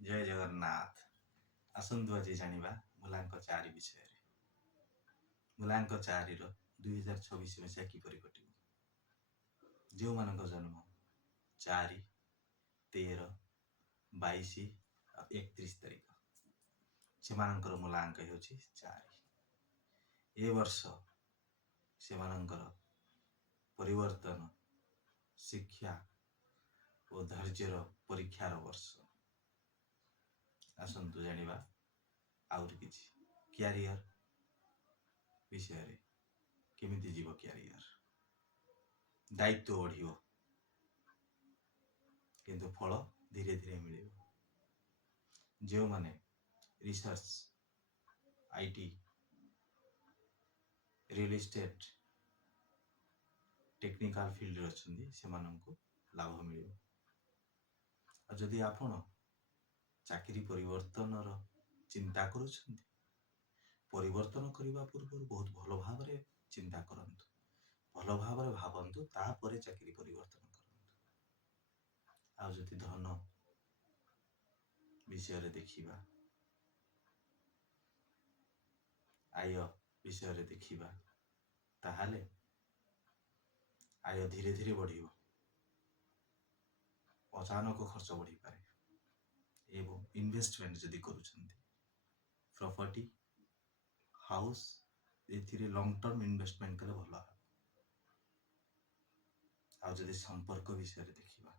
ଜୟ ଜଗନ୍ନାଥ। ଆସନ୍ତୁ ଆଜି ଜାଣିବା ମୂଳାଙ୍କ 4 ବିଷୟରେ। ମୂଳାଙ୍କ 4ର 2026 ମସିହା କିପରି କଟିବ। ଯେଉଁମାନଙ୍କ ଜନ୍ମ 4, 13, 22 ଆଉ 31 ତାରିଖ, ସେମାନଙ୍କର ମୂଳାଙ୍କ ହେଉଛି 4। ଏ ବର୍ଷ ସେମାନଙ୍କର ପରିବର୍ତ୍ତନ, ଶିକ୍ଷା ଓ ଧୈର୍ଯ୍ୟର ପରୀକ୍ଷାର ବର୍ଷ। ଆସନ୍ତୁ ଜାଣିବା ଆହୁରି କିଛି କ୍ୟାରିୟର ବିଷୟରେ। କେମିତି ଯିବ କ୍ୟାରିୟର? ଦାୟିତ୍ୱ ବଢ଼ିବ, କିନ୍ତୁ ଫଳ ଧୀରେ ଧୀରେ ମିଳିବ। ଯେଉଁମାନେ research, IT, real estate, technical ଫିଲ୍ଡରେ ଅଛନ୍ତି, ସେମାନଙ୍କୁ ଲାଭ ମିଳିବ। ଆଉ ଯଦି ଆପଣ ଚାକିରି ପରିବର୍ତ୍ତନର ଚିନ୍ତା କରୁଛନ୍ତି, ପରିବର୍ତ୍ତନ କରିବା ପୂର୍ବରୁ ବହୁତ ଭଲ ଭାବରେ ଚିନ୍ତା କରନ୍ତୁ, ଭଲ ଭାବରେ ଭାବନ୍ତୁ, ତାପରେ ଚାକିରି ପରିବର୍ତ୍ତନ କରନ୍ତୁ। ଆଉ ଯଦି ଧନ ବିଷୟରେ ଦେଖିବା, ଆୟ ବିଷୟରେ ଦେଖିବା, ତାହେଲେ ଆୟ ଧୀରେ ଧୀରେ ବଢ଼ିବ, ଅଚାନକ ଖର୍ଚ୍ଚ ବଢ଼ିପାରେ। ଏବଂ ଇନଭେଷ୍ଟମେଣ୍ଟ ଯଦି କରୁଛନ୍ତି, ପ୍ରପର୍ଟି, ହାଉସ୍, ଏଥିରେ ଲଙ୍ଗ ଟର୍ମ ଇନଭେଷ୍ଟମେଣ୍ଟ କଲେ ଭଲ ହେବ। ଆଉ ଯଦି ସମ୍ପର୍କ ବିଷୟରେ ଦେଖିବା,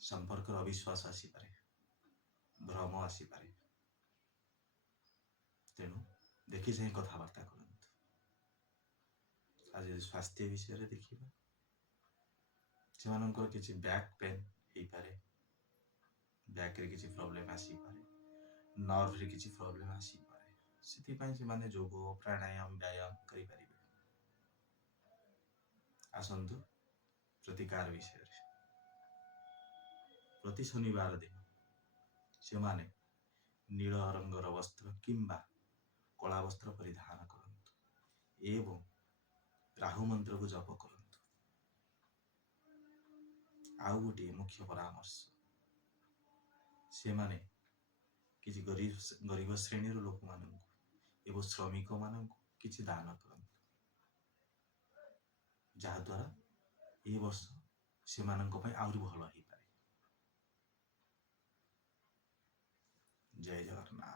ସମ୍ପର୍କର ଅବିଶ୍ୱାସ ଆସିପାରେ, ଭ୍ରମ ଆସିପାରେ, ତେଣୁ ଦେଖି ଚାହିଁ କଥାବାର୍ତ୍ତା କରନ୍ତୁ। ଆଉ ଯଦି ସ୍ୱାସ୍ଥ୍ୟ ବିଷୟରେ ଦେଖିବା, ସେମାନଙ୍କର କିଛି ବ୍ୟାକ୍ ପେନ୍ ହେଇପାରେ, ବ୍ୟାକ୍ରେ କିଛି ପ୍ରୋବ୍ଲେମ୍ ଆସିପାରେ, ନର୍ଭରେ କିଛି ପ୍ରୋବ୍ଲେମ୍ ଆସିପାରେ। ସେଥିପାଇଁ ସେମାନେ ଯୋଗ, ପ୍ରାଣାୟାମ, ବ୍ୟାୟାମ କରିପାରିବେ। ଆସନ୍ତୁ ପ୍ରତିକାର ବିଷୟରେ। ପ୍ରତି ଶନିବାର ଦିନ ସେମାନେ ନୀଳ ରଙ୍ଗର ବସ୍ତ୍ର କିମ୍ବା କଳା ବସ୍ତ୍ର ପରିଧାନ କରନ୍ତୁ ଏବଂ ରାହୁ ମନ୍ତ୍ରକୁ ଜପ କରନ୍ତୁ। ଆଉ ଗୋଟିଏ ମୁଖ୍ୟ ପରାମର୍ଶ, ସେମାନେ କିଛି ଗରିବ ଶ୍ରେଣୀର ଲୋକମାନଙ୍କୁ ଏବଂ ଶ୍ରମିକ ମାନଙ୍କୁ କିଛି ଦାନ କରନ୍ତୁ, ଯାହାଦ୍ୱାରା ଏ ବର୍ଷ ସେମାନଙ୍କ ପାଇଁ ଆହୁରି ଭଲ ହେଇପାରେ। ଜୟ ଜଗନ୍ନାଥ।